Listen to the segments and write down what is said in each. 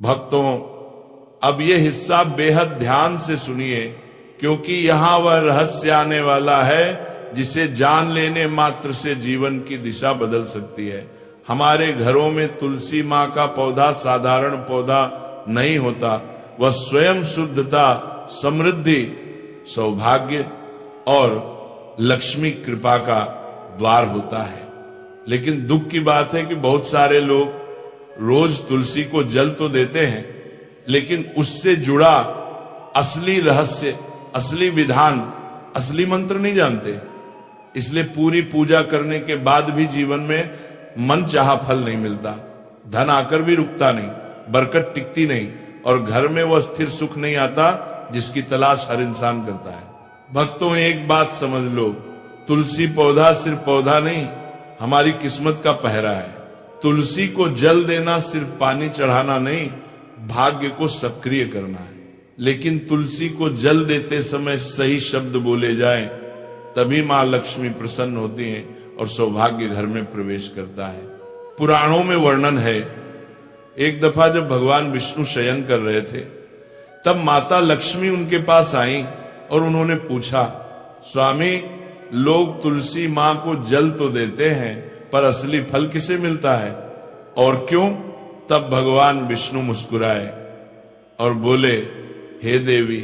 भक्तों, अब ये हिस्सा बेहद ध्यान से सुनिए, क्योंकि यहां वह रहस्य आने वाला है जिसे जान लेने मात्र से जीवन की दिशा बदल सकती है। हमारे घरों में तुलसी माँ का पौधा साधारण पौधा नहीं होता, वह स्वयं शुद्धता, समृद्धि, सौभाग्य और लक्ष्मी कृपा का द्वार होता है। लेकिन दुख की बात है कि बहुत सारे लोग रोज तुलसी को जल तो देते हैं, लेकिन उससे जुड़ा असली रहस्य, असली विधान, असली मंत्र नहीं जानते। इसलिए पूरी पूजा करने के बाद भी जीवन में मन चाहा फल नहीं मिलता, धन आकर भी रुकता नहीं, बरकत टिकती नहीं, और घर में वह स्थिर सुख नहीं आता जिसकी तलाश हर इंसान करता है। भक्तों, एक बात समझ लो, तुलसी पौधा सिर्फ पौधा नहीं, हमारी किस्मत का पहरा है। तुलसी को जल देना सिर्फ पानी चढ़ाना नहीं, भाग्य को सक्रिय करना है। लेकिन तुलसी को जल देते समय सही शब्द बोले जाएं, तभी मां लक्ष्मी प्रसन्न होती हैं और सौभाग्य घर में प्रवेश करता है। पुराणों में वर्णन है, एक दफा जब भगवान विष्णु शयन कर रहे थे, तब माता लक्ष्मी उनके पास आई और उन्होंने पूछा, स्वामी, लोग तुलसी मां को जल तो देते हैं, पर असली फल किसे मिलता है और क्यों? तब भगवान विष्णु मुस्कुराए और बोले, हे देवी,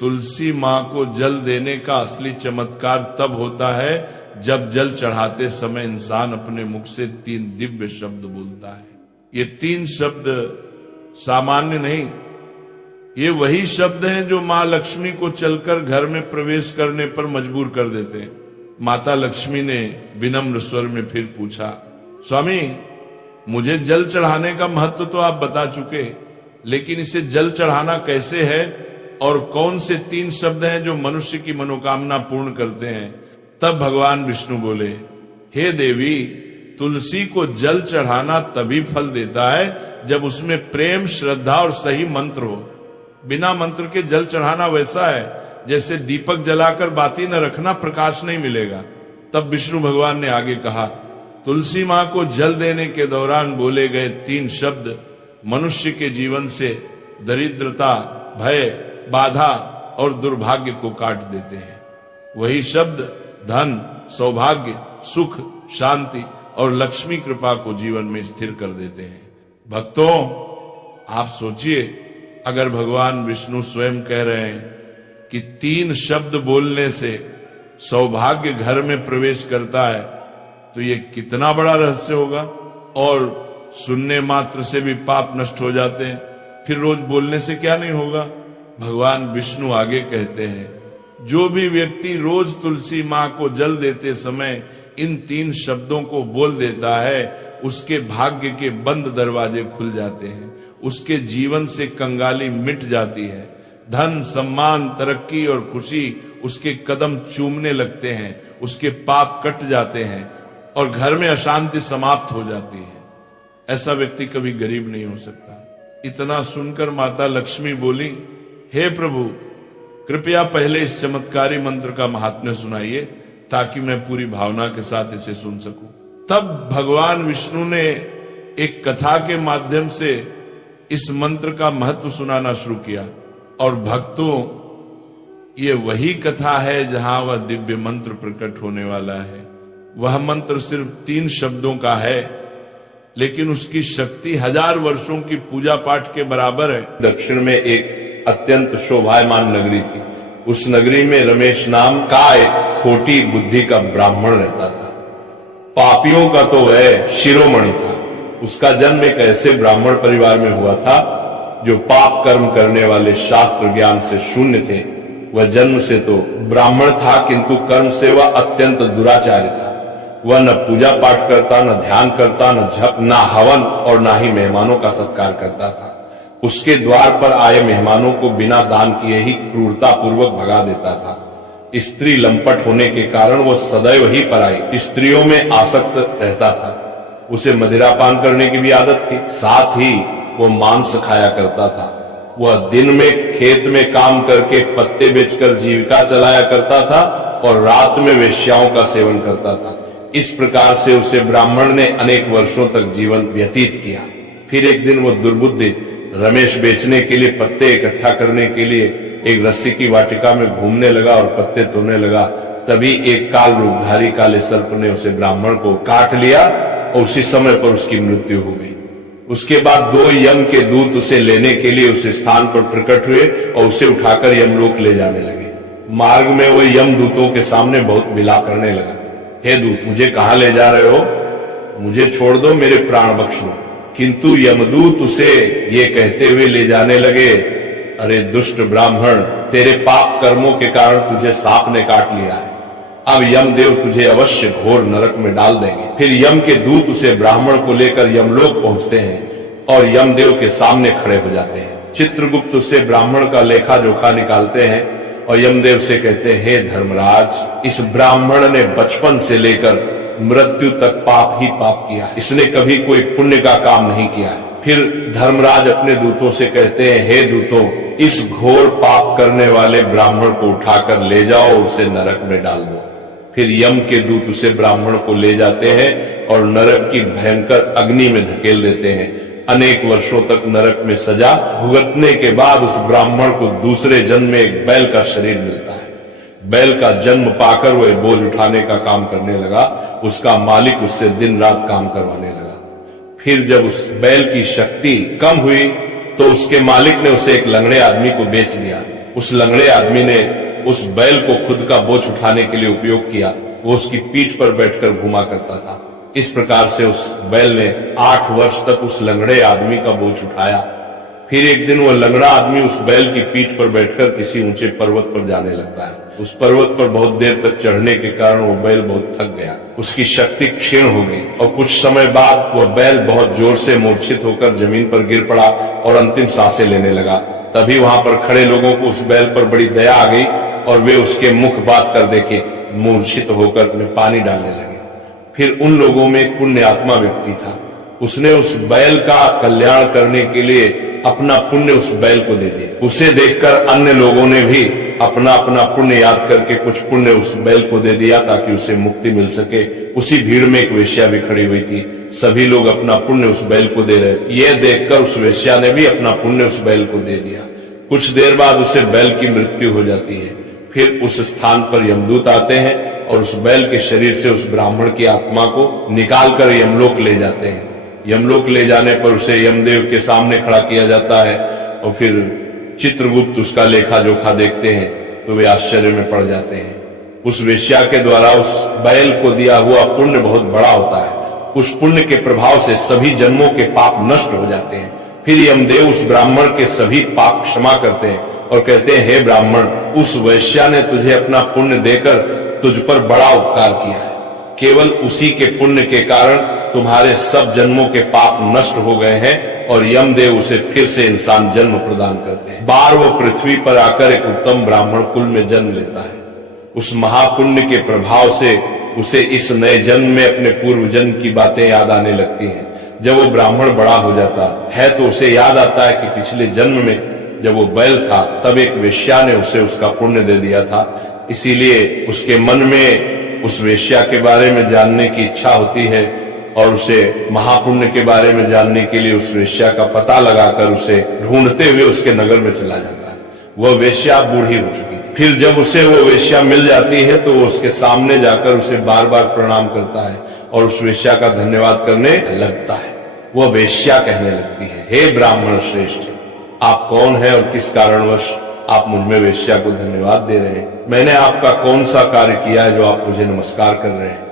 तुलसी मां को जल देने का असली चमत्कार तब होता है जब जल चढ़ाते समय इंसान अपने मुख से 3 दिव्य शब्द बोलता है। ये 3 शब्द सामान्य नहीं, ये वही शब्द हैं जो मां लक्ष्मी को चलकर घर में प्रवेश करने पर मजबूर कर देते हैं। माता लक्ष्मी ने विनम्र स्वर में फिर पूछा, स्वामी, मुझे जल चढ़ाने का महत्व तो आप बता चुके, लेकिन इसे जल चढ़ाना कैसे है और कौन से 3 शब्द हैं जो मनुष्य की मनोकामना पूर्ण करते हैं? तब भगवान विष्णु बोले, हे देवी, तुलसी को जल चढ़ाना तभी फल देता है जब उसमें प्रेम, श्रद्धा और सही मंत्र हो। बिना मंत्र के जल चढ़ाना वैसा है जैसे दीपक जलाकर बाती न रखना, प्रकाश नहीं मिलेगा। तब विष्णु भगवान ने आगे कहा, तुलसी मां को जल देने के दौरान बोले गए 3 शब्द मनुष्य के जीवन से दरिद्रता, भय, बाधा और दुर्भाग्य को काट देते हैं। वही शब्द धन, सौभाग्य, सुख, शांति और लक्ष्मी कृपा को जीवन में स्थिर कर देते हैं। भक्तों, आप सोचिए, अगर भगवान विष्णु स्वयं कह रहे हैं कि 3 शब्द बोलने से सौभाग्य घर में प्रवेश करता है, तो ये कितना बड़ा रहस्य होगा। और सुनने मात्र से भी पाप नष्ट हो जाते हैं, फिर रोज बोलने से क्या नहीं होगा। भगवान विष्णु आगे कहते हैं, जो भी व्यक्ति रोज तुलसी मां को जल देते समय इन 3 शब्दों को बोल देता है, उसके भाग्य के बंद दरवाजे खुल जाते हैं, उसके जीवन से कंगाली मिट जाती है, धन, सम्मान, तरक्की और खुशी उसके कदम चूमने लगते हैं, उसके पाप कट जाते हैं और घर में अशांति समाप्त हो जाती है। ऐसा व्यक्ति कभी गरीब नहीं हो सकता। इतना सुनकर माता लक्ष्मी बोली, हे प्रभु, कृपया पहले इस चमत्कारी मंत्र का महात्म्य सुनाइए ताकि मैं पूरी भावना के साथ इसे सुन सकूं। तब भगवान विष्णु ने एक कथा के माध्यम से इस मंत्र का महत्व सुनाना शुरू किया। और भक्तों, ये वही कथा है जहां वह दिव्य मंत्र प्रकट होने वाला है। वह मंत्र सिर्फ 3 शब्दों का है, लेकिन उसकी शक्ति 1000 वर्षों की पूजा पाठ के बराबर है। दक्षिण में एक अत्यंत शोभायमान नगरी थी। उस नगरी में रमेश नाम का एक खोटी बुद्धि का ब्राह्मण रहता था। पापियों का तो वह शिरोमणि था। उसका जन्म एक ऐसे ब्राह्मण परिवार में हुआ था जो पाप कर्म करने वाले शास्त्र ज्ञान से शून्य थे। वह जन्म से तो ब्राह्मण था, किंतु कर्म से वह अत्यंत दुराचारी था। वह न पूजा पाठ करता, न ध्यान करता, न जप, न हवन और न ही मेहमानों का सत्कार करता था। उसके द्वार पर आए मेहमानों को बिना दान किए ही क्रूरता पूर्वक भगा देता था। स्त्री लंपट होने के कारण वह सदैव ही पराई स्त्रियों में आसक्त रहता था। उसे मदिरापान करने की भी आदत थी। साथ ही वह मांस खाया करता था। वह दिन में खेत में काम करके पत्ते बेचकर जीविका चलाया करता था और रात में वेश्याओं का सेवन करता था। इस प्रकार से उसे ब्राह्मण ने अनेक वर्षों तक जीवन व्यतीत किया। फिर एक दिन वो दुर्बुद्धि रमेश बेचने के लिए पत्ते इकट्ठा करने के लिए एक रस्सी की वाटिका में घूमने लगा और पत्ते तोड़ने लगा। तभी एक काल रूपधारी काले सर्प ने उसे ब्राह्मण को काट लिया और उसी समय पर उसकी मृत्यु हो गई। उसके बाद 2 यम के दूत उसे लेने के लिए उस स्थान पर प्रकट हुए और उसे उठाकर यमलोक ले जाने लगे। मार्ग में वो यम दूतों के सामने बहुत विलाप करने लगा, हे दूत, मुझे कहां ले जा रहे हो? मुझे छोड़ दो, मेरे प्राण बख्श लो। किंतु यमदूत उसे ये कहते हुए ले जाने लगे, अरे दुष्ट ब्राह्मण, तेरे पाप कर्मों के कारण तुझे सांप ने काट लिया है। अब यमदेव तुझे अवश्य घोर नरक में डाल देंगे। फिर यम के दूत उसे ब्राह्मण को लेकर यमलोक पहुंचते हैं और यमदेव के सामने खड़े हो जाते हैं। चित्रगुप्त उससे ब्राह्मण का लेखा जोखा निकालते हैं और यमदेव से कहते हैं, हे धर्मराज, इस ब्राह्मण ने बचपन से लेकर मृत्यु तक पाप ही पाप किया है, इसने कभी कोई पुण्य का काम नहीं किया है। फिर धर्मराज अपने दूतों से कहते हैं, हे दूतों, इस घोर पाप करने वाले ब्राह्मण को उठाकर ले जाओ और उसे नरक में डाल दो। फिर यम के दूत उसे ब्राह्मण को ले जाते हैं और नरक की भयंकर अग्नि में धकेल देते हैं। अनेक वर्षों तक नरक में सजा भुगतने के बाद उस ब्राह्मण को दूसरे जन्म में एक बैल का शरीर मिलता है। बैल का जन्म पाकर वह बोझ उठाने का काम करने लगा। उसका मालिक उससे दिन रात काम करवाने लगा। फिर जब उस बैल की शक्ति कम हुई तो उसके मालिक ने उसे एक लंगड़े आदमी को बेच दिया। उस लंगड़े आदमी ने उस बैल को खुद का बोझ उठाने के लिए उपयोग किया। वो उसकी पीठ पर बैठकर घुमा करता था। इस प्रकार से उस बैल ने 8 वर्ष तक उस लंगड़े आदमी का बोझ उठाया। फिर एक दिन वह लंगड़ा आदमी उस बैल की पीठ पर बैठकर किसी ऊंचे पर्वत पर जाने लगता है। उस पर्वत पर बहुत देर तक चढ़ने के कारण वो बैल बहुत थक गया, उसकी शक्ति क्षीण हो गई और कुछ समय बाद वह बैल बहुत जोर से मूर्छित होकर जमीन पर गिर पड़ा और अंतिम सांसें लेने लगा। तभी वहां पर खड़े लोगों को उस बैल पर बड़ी दया आ गई और वे उसके मुख बात कर देखे मूर्छित होकर में पानी डालने लगे। फिर उन लोगों में एक पुण्य आत्मा व्यक्ति था। उसने उस बैल का कल्याण करने के लिए अपना पुण्य उस बैल को दे दिया। उसे देखकर अन्य लोगों ने भी अपना अपना पुण्य याद करके कुछ पुण्य उस बैल को दे दिया ताकि उसे मुक्ति मिल सके। उसी भीड़ में एक वेश्या भी खड़ी हुई थी। सभी लोग अपना पुण्य उस बैल को दे रहे। यह देखकर उस वेश्या ने भी अपना पुण्य उस बैल को दे दिया। कुछ देर बाद उसे बैल की मृत्यु हो जाती है। फिर उस स्थान पर यमदूत आते हैं और उस बैल के शरीर से उस ब्राह्मण की आत्मा को निकालकर यमलोक ले जाते हैं। यमलोक ले जाने पर उसे यमदेव के सामने खड़ा किया जाता है और फिर चित्रगुप्त उसका लेखा जोखा देखते हैं तो वे आश्चर्य में पड़ जाते हैं। उस वेश्या के द्वारा उस बैल को दिया हुआ पुण्य बहुत बड़ा होता है। उस पुण्य के प्रभाव से सभी जन्मों के पाप नष्ट हो जाते हैं। फिर यमदेव उस ब्राह्मण के सभी पाप क्षमा करते हैं और कहते हैं, हे ब्राह्मण, उस वेश्या ने तुझे अपना पुण्य देकर तुझ पर बड़ा उपकार किया है। केवल उसी के पुण्य के कारण तुम्हारे सब जन्मों के पाप नष्ट हो गए हैं और यमदेव उसे फिर से इंसान जन्म प्रदान करते हैं। बार वो पृथ्वी पर आकर एक उत्तम ब्राह्मण कुल में जन्म लेता है। उस महापुण्य के प्रभाव से उसे इस नए जन्म में अपने पूर्व जन्म की बातें याद आने लगती हैं। जब वो ब्राह्मण बड़ा हो जाता है तो उसे याद आता है कि पिछले जन्म में जब वो बैल था तब एक वेश्या ने उसे उसका पुण्य दे दिया था। इसीलिए उसके मन में उस वेश्या के बारे में जानने की इच्छा होती है और उसे महापुण्य के बारे में जानने के लिए उस वेश्या का पता लगाकर उसे ढूंढते हुए उसके नगर में चला जाता है। वह वेश्या बूढ़ी हो चुकी थी। फिर जब उसे वो वेश्या मिल जाती है तो वो उसके सामने जाकर उसे बार बार प्रणाम करता है और उस वेश्या का धन्यवाद करने लगता है। वह वेश्या कहने लगती है, हे ब्राह्मण श्रेष्ठ, आप कौन है और किस कारणवश आप मुझ में वेश्या को धन्यवाद दे रहे हैं? मैंने आपका कौन सा कार्य किया है जो आप मुझे नमस्कार कर रहे हैं?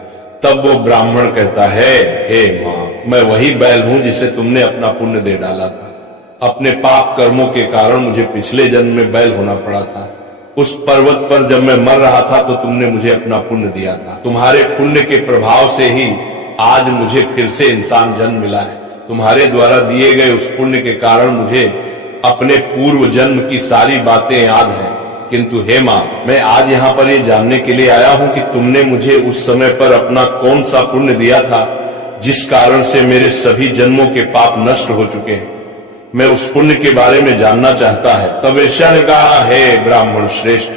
तब वो ब्राह्मण कहता है, हे माँ, मैं वही बैल हूं जिसे तुमने अपना पुण्य दे डाला था। अपने पाप कर्मों के कारण मुझे पिछले जन्म में बैल होना पड़ा था। उस पर्वत पर जब मैं मर रहा था तो तुमने मुझे अपना पुण्य दिया था। तुम्हारे पुण्य के प्रभाव से ही आज मुझे फिर से इंसान जन्म मिला है। तुम्हारे द्वारा दिए गए उस पुण्य के कारण मुझे अपने पूर्व जन्म की सारी बातें याद हैं। किंतु हे माँ, मैं आज यहाँ पर ये जानने के लिए आया हूँ कि तुमने मुझे उस समय पर अपना कौन सा पुण्य दिया था जिस कारण से मेरे सभी जन्मों के पाप नष्ट हो चुके हैं। मैं उस पुण्य के बारे में जानना चाहता है। तब वेश्या ने कहा, हे ब्राह्मण श्रेष्ठ,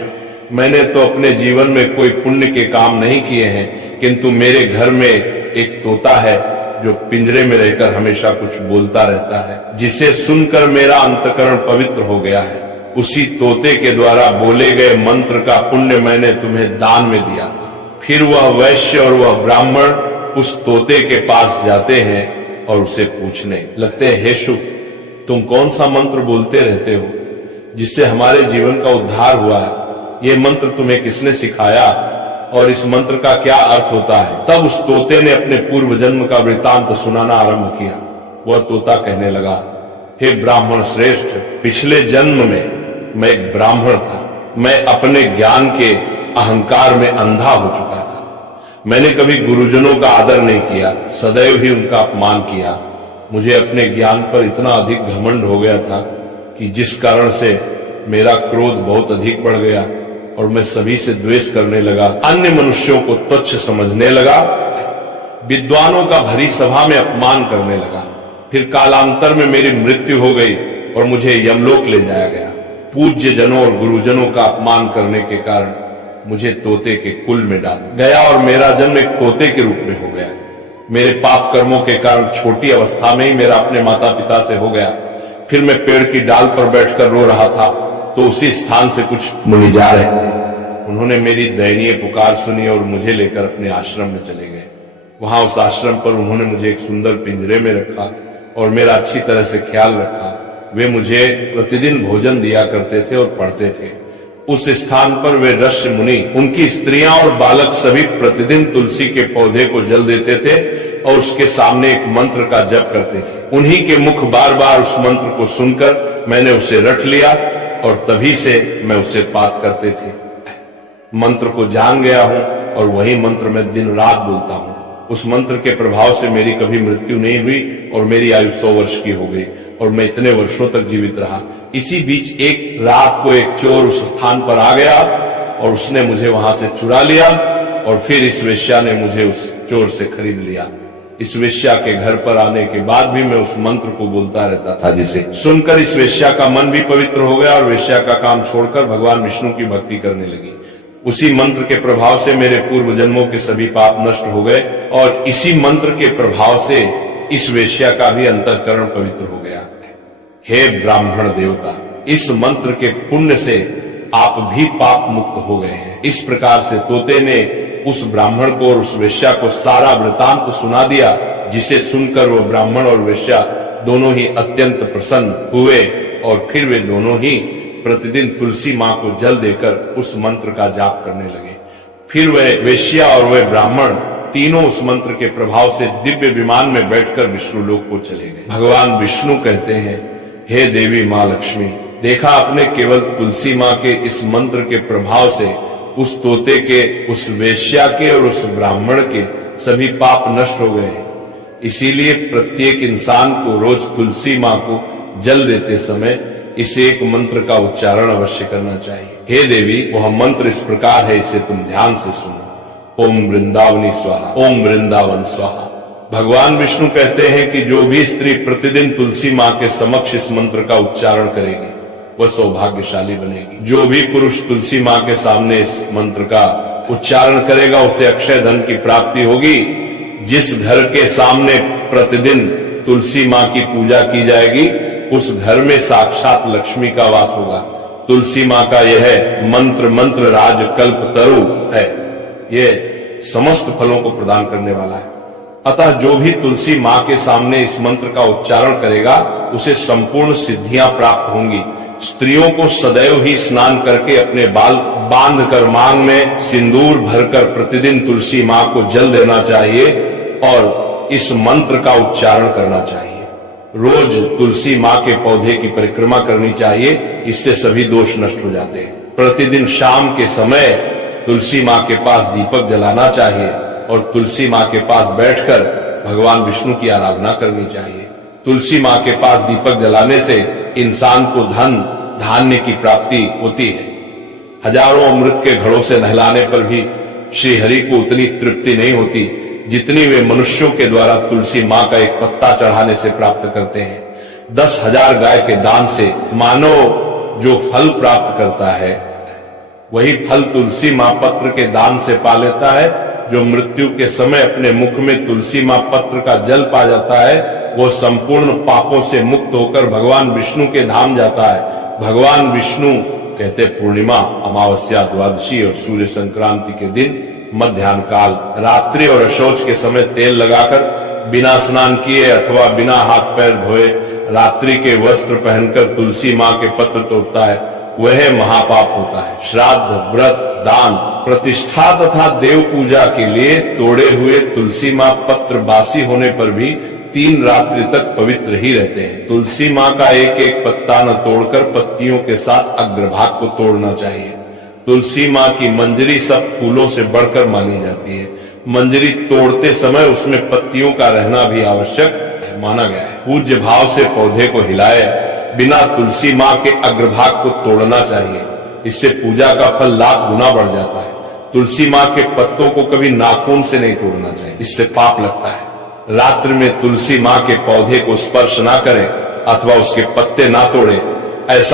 मैंने तो अपने जीवन में कोई पुण्य के काम नहीं किए हैं, किंतु मेरे घर में एक तोता है जो पिंजरे में रहकर हमेशा कुछ बोलता रहता है, जिसे सुनकर मेरा अंतकरण पवित्र हो गया है। उसी तोते के द्वारा बोले गए मंत्र का पुण्य मैंने तुम्हें दान में दिया था। फिर वह वैश्य और वह ब्राह्मण उस तोते के पास जाते हैं और उसे पूछने लगते हैं, हे शुक, तुम कौन सा मंत्र बोलते रहते हो जिससे हमारे जीवन का उद्धार हुआ है? ये मंत्र तुम्हें किसने सिखाया और इस मंत्र का क्या अर्थ होता है? तब उस तोते ने अपने पूर्व जन्म का वृतांत सुनाना आरंभ किया। वह तोता कहने लगा, हे ब्राह्मण श्रेष्ठ, पिछले जन्म में मैं एक ब्राह्मण था। मैं अपने ज्ञान के अहंकार में अंधा हो चुका था। मैंने कभी गुरुजनों का आदर नहीं किया, सदैव ही उनका अपमान किया। मुझे अपने ज्ञान पर इतना अधिक घमंड हो गया था कि जिस कारण से मेरा क्रोध बहुत अधिक बढ़ गया और मैं सभी से द्वेष करने लगा, अन्य मनुष्यों को तुच्छ समझने लगा, विद्वानों का भरी सभा में अपमान करने लगा। फिर कालांतर में मेरी मृत्यु हो गई और मुझे यमलोक ले जाया गया। पूज्य जनों और गुरुजनों का अपमान करने के कारण मुझे तोते के कुल में डाल गया और मेरा जन्म एक तोते के रूप में हो गया। मेरे पाप कर्मों के कारण छोटी अवस्था में ही मेरा अपने माता पिता से हो गया। फिर मैं पेड़ की डाल पर बैठकर रो रहा था तो उसी स्थान से कुछ मुनि जा रहे थे। उन्होंने मेरी दयनीय पुकार सुनी और मुझे लेकर अपने आश्रम में चले गए। वहां उस आश्रम पर उन्होंने मुझे एक सुंदर पिंजरे में रखा और मेरा अच्छी तरह से ख्याल रखा। वे मुझे प्रतिदिन भोजन दिया करते थे और पढ़ते थे। उस स्थान पर वे ऋषि मुनि, उनकी स्त्रियां और बालक सभी प्रतिदिन तुलसी के पौधे को जल देते थे और उसके सामने एक मंत्र का जप करते थे। उन्हीं के मुख बार बार उस मंत्र को सुनकर मैंने उसे रट लिया और तभी से मैं उसे पाठ करते थे। मंत्र को जान गया हूं और वही मंत्र मैं दिन रात बोलता हूं। उस मंत्र के प्रभाव से मेरी कभी मृत्यु नहीं हुई और मेरी आयु 100 वर्ष की हो गई और मैं इतने वर्षों तक जीवित रहा। इसी बीच एक रात को एक चोर उस स्थान पर आ गया और उसने मुझे वहां से चुरा लिया और फिर इस वेश्या ने मुझे उस चोर से खरीद लिया। इस वेश्या के घर पर आने के बाद भी मैं उस मंत्र को बोलता रहता था, जिसे सुनकर इस वेश्या का मन भी पवित्र हो गया और वेश्या का काम छोड़कर भगवान विष्णु की भक्ति करने लगी। उसी मंत्र के प्रभाव से मेरे पूर्व जन्मों के सभी पाप नष्ट हो गए और इसी मंत्र के प्रभाव से इस वेश्या का भी अंतःकरण पवित्र हो गया। हे ब्राह्मण देवता, इस मंत्र के पुण्य से आप भी पाप मुक्त हो गए हैं। इस प्रकार से तोते ने उस ब्राह्मण को और उस वेश्या को सारा वृतांत सुना दिया, जिसे सुनकर वो ब्राह्मण और वेश्या दोनों ही अत्यंत प्रसन्न हुए और फिर वे दोनों ही प्रतिदिन तुलसी मां को जल देकर उस मंत्र का जाप करने लगे। फिर वह वेश्या और वह ब्राह्मण तीनों उस मंत्र के प्रभाव से दिव्य विमान में बैठकर विष्णु लोक को चले गए। भगवान विष्णु कहते हैं, हे देवी मां लक्ष्मी, देखा आपने केवल तुलसी मां के इस मंत्र के प्रभाव से उस तोते के, उस वेश्या के और उस ब्राह्मण के सभी पाप नष्ट हो गए। इसीलिए प्रत्येक इंसान को रोज तुलसी मां को जल देते समय इस एक मंत्र का उच्चारण अवश्य करना चाहिए। हे देवी, वह मंत्र इस प्रकार है, इसे तुम ध्यान से सुनो। ओम वृंदावनी स्वाहा, ओम वृंदावन स्वाहा। भगवान विष्णु कहते हैं कि जो भी स्त्री प्रतिदिन तुलसी मां के समक्ष इस मंत्र का उच्चारण करेगी वह सौभाग्यशाली बनेगी। जो भी पुरुष तुलसी मां के सामने इस मंत्र का उच्चारण करेगा उसे अक्षय धन की प्राप्ति होगी। जिस घर के सामने प्रतिदिन तुलसी मां की पूजा की जाएगी उस घर में साक्षात लक्ष्मी का वास होगा। तुलसी मां का यह मंत्र राज कल्प तरु है, यह समस्त फलों को प्रदान करने वाला है। अतः जो भी तुलसी मां के सामने इस मंत्र का उच्चारण करेगा उसे संपूर्ण सिद्धियां प्राप्त होंगी। स्त्रियों को सदैव ही स्नान करके अपने बाल बांध कर मांग में सिंदूर भरकर प्रतिदिन तुलसी मां को जल देना चाहिए और इस मंत्र का उच्चारण करना चाहिए। रोज तुलसी मां के पौधे की परिक्रमा करनी चाहिए, इससे सभी दोष नष्ट हो जाते हैं। प्रतिदिन शाम के समय तुलसी मां के पास दीपक जलाना चाहिए और तुलसी मां के पास बैठकर भगवान विष्णु की आराधना करनी चाहिए। तुलसी मां के पास दीपक जलाने से इंसान को धन धान्य की प्राप्ति होती है। हजारों अमृत के घड़ों से नहलाने पर भी श्री हरि को उतनी तृप्ति नहीं होती जितनी वे मनुष्यों के द्वारा तुलसी मां का एक पत्ता चढ़ाने से प्राप्त करते हैं। 10,000 गाय के दान से मानव जो फल प्राप्त करता है वही फल तुलसी मां पत्र के दान से पा लेता है जो मृत्यु के समय अपने मुख में तुलसी मां पत्र का जल पा जाता है, वो संपूर्ण पापों से मुक्त होकर भगवान विष्णु के धाम जाता है। भगवान विष्णु कहते पूर्णिमा, अमावस्या, द्वादशी और सूर्य संक्रांति के दिन मध्याह्न काल, रात्रि और अशौच के समय तेल लगाकर बिना स्नान किए अथवा बिना हाथ पैर धोए रात्रि के वस्त्र पहनकर तुलसी मां के पत्र तोड़ता है, वह महापाप होता है। श्राद्ध, व्रत, दान, प्रतिष्ठा तथा देव पूजा के लिए तोड़े हुए तुलसी मां पत्र बासी होने पर भी 3 रात्रि तक पवित्र ही रहते हैं। तुलसी मां का एक एक पत्ता न तोड़कर पत्तियों के साथ अग्रभाग को तोड़ना चाहिए। तुलसी मां की मंजरी सब फूलों से बढ़कर मानी जाती है। मंजरी तोड़ते समय उसमें पत्तियों का रहना भी आवश्यक माना गया है। पूज्य भाव से पौधे को हिलाए बिना तुलसी मां के अग्रभाग को तोड़ना चाहिए, इससे पूजा का फल लाख गुना बढ़ जाता है। तुलसी मां के पत्तों को कभी नाखून से नहीं तोड़ना चाहिए, इससे पाप लगता है। रात्रि में तुलसी मां के पौधे को स्पर्श ना करें अथवा उसके पत्ते ना तोड़े, ऐसा